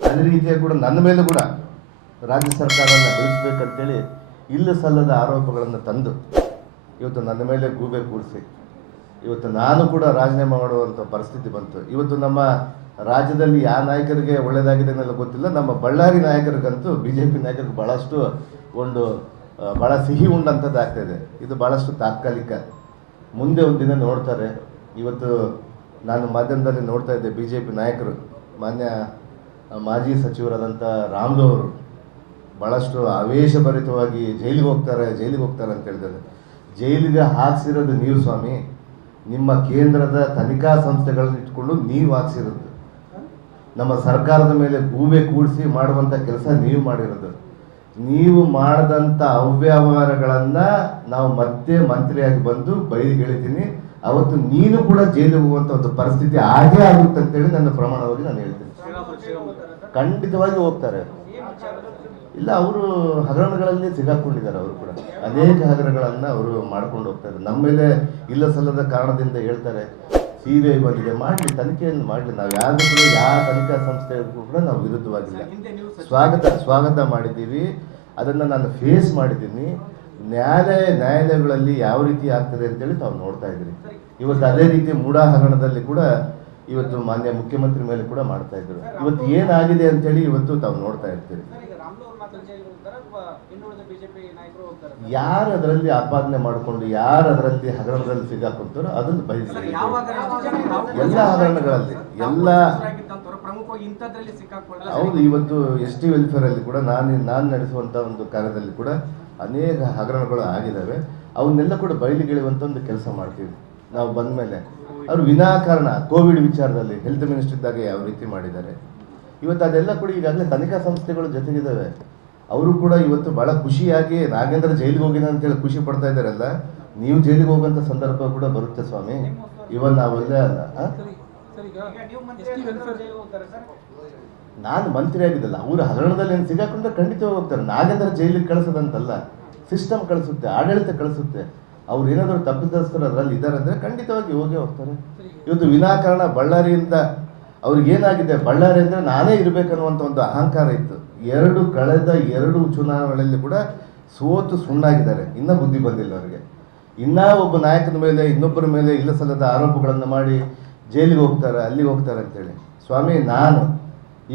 ಅದೇ ರೀತಿಯಾಗಿ ಕೂಡ ನನ್ನ ಮೇಲೆ ಕೂಡ ರಾಜ್ಯ ಸರ್ಕಾರವನ್ನು ಬೆಳೆಸಬೇಕಂತೇಳಿ ಇಲ್ಲ ಸಲ್ಲದ ಆರೋಪಗಳನ್ನು ತಂದು ಇವತ್ತು ನನ್ನ ಮೇಲೆ ಗೂಬೆ ಕೂರಿಸಿ ಇವತ್ತು ನಾನು ಕೂಡ ರಾಜೀನಾಮೆ ಮಾಡುವಂಥ ಪರಿಸ್ಥಿತಿ ಬಂತು. ಇವತ್ತು ನಮ್ಮ ರಾಜ್ಯದಲ್ಲಿ ಯಾವ ನಾಯಕರಿಗೆ ಒಳ್ಳೆಯದಾಗಿದೆ ಅನ್ನೋದು ಗೊತ್ತಿಲ್ಲ, ನಮ್ಮ ಬಳ್ಳಾರಿ ನಾಯಕರಿಗಂತೂ BJP ನಾಯಕರಿಗೆ ಭಾಳಷ್ಟು ಭಾಳ ಸಿಹಿ ಉಂಡಂಥದ್ದು ಆಗ್ತಾಯಿದೆ. ಇದು ಭಾಳಷ್ಟು ತಾತ್ಕಾಲಿಕ, ಮುಂದೆ ಒಂದು ದಿನ ನೋಡ್ತಾರೆ. ಇವತ್ತು ನಾನು ಮಾಧ್ಯಮದಲ್ಲಿ ನೋಡ್ತಾ ಇದ್ದೆ, BJP ನಾಯಕರು ಮಾನ್ಯ ಮಾಜಿ ಸಚಿವರಾದಂಥ ರಾಮ್ಲು ಅವರು ಭಾಳಷ್ಟು ಆವೇಶಭರಿತವಾಗಿ ಜೈಲಿಗೆ ಹೋಗ್ತಾರೆ ಅಂತ ಹೇಳಿದ್ದಾರೆ. ಜೈಲಿಗೆ ಹಾಕ್ಸಿರೋದು ನೀವು ಸ್ವಾಮಿ, ನಿಮ್ಮ ಕೇಂದ್ರದ ತನಿಖಾ ಸಂಸ್ಥೆಗಳನ್ನ ಇಟ್ಕೊಂಡು ನೀವು ಹಾಕ್ಸಿರೋದು. ನಮ್ಮ ಸರ್ಕಾರದ ಮೇಲೆ ಗೂಬೆ ಕೂಡಿಸಿ ಮಾಡುವಂಥ ಕೆಲಸ ನೀವು ಮಾಡಿರೋದು. ನೀವು ಮಾಡಿದಂಥ ಅವ್ಯವಹಾರಗಳನ್ನು ನಾವು ಮತ್ತೆ ಮಂತ್ರಿಯಾಗಿ ಬಂದು ಬಯಲಿಗೆಳಿತೀನಿ. ಅವತ್ತು ನೀನು ಕೂಡ ಜೈಲಿಗೆ ಹೋಗುವಂಥ ಒಂದು ಪರಿಸ್ಥಿತಿ ಆಗೇ ಆಗುತ್ತೆ ಅಂತೇಳಿ ನನ್ನ ಪ್ರಮಾಣವಾಗಿ ನಾನು ಹೇಳ್ತೀನಿ. ಖಂಡಿತವಾಗಿ ಹೋಗ್ತಾರೆ. ಇಲ್ಲ, ಅವರು ಹಗರಣಗಳಲ್ಲಿ ಸಿಗಾಕೊಂಡಿದ್ದಾರೆ. ಅವರು ಕೂಡ ಅನೇಕ ಹಗರಣಗಳನ್ನು ಅವರು ಮಾಡ್ಕೊಂಡು ಹೋಗ್ತಾರೆ. ನಮ್ಮ ಮೇಲೆ ಇಲ್ಲ ಸಲ್ಲದ ಕಾರಣದಿಂದ ಹೇಳ್ತಾರೆ. CBI ಬಂದಿದೆ, ಮಾಡಲಿ, ತನಿಖೆಯನ್ನು ಮಾಡಲಿ. ನಾವು ಯಾವುದಕ್ಕೂ ಯಾವ ತನಿಖಾ ಸಂಸ್ಥೆಗೂ ಕೂಡ ನಾವು ವಿರುದ್ಧವಾಗಿಲ್ಲ. ಸ್ವಾಗತ ಮಾಡಿದ್ದೀವಿ. ಅದನ್ನು ನಾನು ಫೇಸ್ ಮಾಡಿದ್ದೀನಿ. ನ್ಯಾಯಾಲಯಗಳಲ್ಲಿ ಯಾವ ರೀತಿ ಆಗ್ತದೆ ಅಂತೇಳಿ ತಾವು ನೋಡ್ತಾ ಇದ್ದೀರಿ. ಇವತ್ತು ಅದೇ ರೀತಿ ಮೂಡಾ ಹಗರಣದಲ್ಲಿ ಕೂಡ ಇವತ್ತು ಮಾನ್ಯ ಮುಖ್ಯಮಂತ್ರಿ ಮೇಲೆ ಕೂಡ ಮಾಡ್ತಾ ಇದ್ರು. ಇವತ್ತು ಏನಾಗಿದೆ ಅಂತೇಳಿ ಇವತ್ತು ತಾವು ನೋಡ್ತಾ ಇರ್ತೀರಿ. ಯಾರು ಅದರಲ್ಲಿ ಆಪಾದನೆ ಮಾಡಿಕೊಂಡು ಯಾರು ಅದರಲ್ಲಿ ಹಗರಣದಲ್ಲಿ ಸಿಗಾಕೊಂತಾರೋ ಅದನ್ನು ಬಯಸಿದೆ. ಎಲ್ಲ ಹಗರಣಗಳಲ್ಲಿ ಎಲ್ಲ ಹೌದು. ಇವತ್ತು ST ವೆಲ್ಫೇರ್ ಅಲ್ಲಿ ಕೂಡ ನಾನು ನಡೆಸುವಂತ ಒಂದು ಕಾರ್ಯದಲ್ಲಿ ಕೂಡ ಅನೇಕ ಹಗರಣಗಳು ಆಗಿದ್ದಾವೆ. ಅವನ್ನೆಲ್ಲ ಕೂಡ ಬಯಲಿಗೆಳೆಯುವಂತ ಒಂದು ಕೆಲಸ ಮಾಡ್ತೀವಿ ನಾವು ಬಂದ ಮೇಲೆ. ಅವರು ವಿನಾಕಾರಣ ಕೋವಿಡ್ ವಿಚಾರದಲ್ಲಿ ಹೆಲ್ತ್ ಮಿನಿಸ್ಟರ್ ಇದ್ದಾಗ ಯಾವ ರೀತಿ ಮಾಡಿದ್ದಾರೆ, ಇವತ್ತು ಅದೆಲ್ಲ ಕೂಡ ಈಗಾಗಲೇ ತನಿಖಾ ಸಂಸ್ಥೆಗಳು ಜೊತೆಗಿದ್ದಾವೆ. ಅವರು ಕೂಡ ಇವತ್ತು ಬಹಳ ಖುಷಿಯಾಗಿ ನಾಗೇಂದ್ರ ಜೈಲಿಗೆ ಹೋಗಿನ ಅಂತೇಳಿ ಖುಷಿ ಪಡ್ತಾ ಇದ್ದಾರಲ್ಲ. ನೀವು ಜೈಲಿಗೆ ಹೋಗುವಂಥ ಸಂದರ್ಭ ಕೂಡ ಬರುತ್ತೆ ಸ್ವಾಮಿ. ಇವನ್ ನಾವೆಲ್ಲ ನಾನು ಮಂತ್ರಿ ಆಗಿದ್ದಲ್ಲ, ಅವರು ಹಗರಣದಲ್ಲಿ ಏನು ಸಿಗಾಕೊಂಡ್ರೆ ಖಂಡಿತವಾಗಿ ಹೋಗ್ತಾರೆ. ನಾಗೇಂದ್ರ ಜೈಲಿಗೆ ಕಳಿಸೋದಂತಲ್ಲ, ಸಿಸ್ಟಮ್ ಕಳಿಸುತ್ತೆ, ಆಡಳಿತ ಕಳಿಸುತ್ತೆ. ಅವ್ರು ಏನಾದರೂ ತಪ್ಪಿತಸ್ಥರು ಅದರಲ್ಲಿ ಇದ್ದಾರೆ ಅಂದರೆ ಖಂಡಿತವಾಗಿ ಹೋಗೇ ಹೋಗ್ತಾರೆ. ಇವತ್ತು ವಿನಾಕಾರಣ ಬಳ್ಳಾರಿಯಿಂದ ಅವ್ರಿಗೇನಾಗಿದೆ, ಬಳ್ಳಾರಿ ಅಂದರೆ ನಾನೇ ಇರಬೇಕನ್ನುವಂಥ ಒಂದು ಅಹಂಕಾರ ಇತ್ತು. ಕಳೆದ ಎರಡು ಚುನಾವಣೆಗಳಲ್ಲಿ ಕೂಡ ಸೋತು ಸುಣ್ಣಾಗಿದ್ದಾರೆ. ಇನ್ನೂ ಬುದ್ಧಿ ಬಂದಿಲ್ಲ ಅವರಿಗೆ. ಇನ್ನೂ ಒಬ್ಬ ನಾಯಕನ ಮೇಲೆ ಇನ್ನೊಬ್ಬರ ಮೇಲೆ ಇಲ್ಲ ಸಲ್ಲದ ಆರೋಪಗಳನ್ನು ಮಾಡಿ ಜೈಲಿಗೆ ಹೋಗ್ತಾರೆ, ಅಲ್ಲಿಗೆ ಹೋಗ್ತಾರೆ ಅಂತೇಳಿ. ಸ್ವಾಮಿ, ನಾನು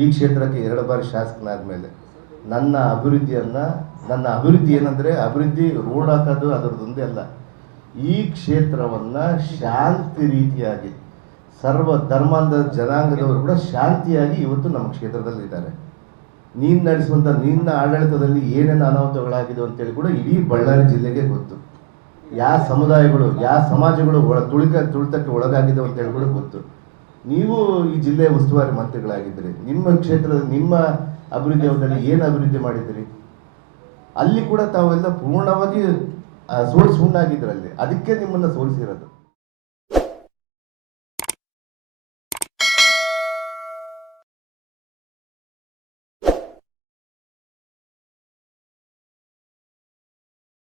ಈ ಕ್ಷೇತ್ರಕ್ಕೆ 2 ಬಾರಿ ಶಾಸಕನಾದ ಮೇಲೆ ನನ್ನ ಅಭಿವೃದ್ಧಿ ಏನಂದರೆ, ಅಭಿವೃದ್ಧಿ ರೋಡ್ ಹಾಕೋದು ಅದರದ್ದೊಂದೇ ಅಲ್ಲ. ಈ ಕ್ಷೇತ್ರವನ್ನು ಶಾಂತಿ ರೀತಿಯಾಗಿ ಸರ್ವ ಧರ್ಮಾಂಧ ಜನಾಂಗದವರು ಕೂಡ ಶಾಂತಿಯಾಗಿ ಇವತ್ತು ನಮ್ಮ ಕ್ಷೇತ್ರದಲ್ಲಿ ಇದ್ದಾರೆ. ನೀನು ನಡೆಸುವಂಥ ನಿನ್ನ ಆಡಳಿತದಲ್ಲಿ ಏನೇನು ಅನಾಹುತಗಳಾಗಿದೆ ಅಂತೇಳಿ ಕೂಡ ಇಡೀ ಬಳ್ಳಾರಿ ಜಿಲ್ಲೆಗೆ ಗೊತ್ತು. ಯಾವ ಸಮುದಾಯಗಳು ಯಾವ ಸಮಾಜಗಳು ತುಳಿತಕ್ಕೆ ಒಳಗಾಗಿದೆ ಅಂತೇಳಿ ಕೂಡ ಗೊತ್ತು. ನೀವು ಈ ಜಿಲ್ಲೆಯ ಉಸ್ತುವಾರಿ ಮಂತ್ರಿಗಳಾಗಿದ್ದೀರಿ. ನಿಮ್ಮ ಕ್ಷೇತ್ರದ ನಿಮ್ಮ ಅಭಿವೃದ್ಧಿ ಅವಧಿಯಲ್ಲಿ ಏನು ಅಭಿವೃದ್ಧಿ ಮಾಡಿದ್ದೀರಿ? ಅಲ್ಲಿ ಕೂಡ ತಾವೆಲ್ಲ ಪೂರ್ಣವಾಗಿ ಸುಣ್ಣಾಗಿದ್ರಲ್ಲಿ. ಅದಕ್ಕೆ ನಿಮ್ಮನ್ನು ಸೋಲಿಸಿರೋದು.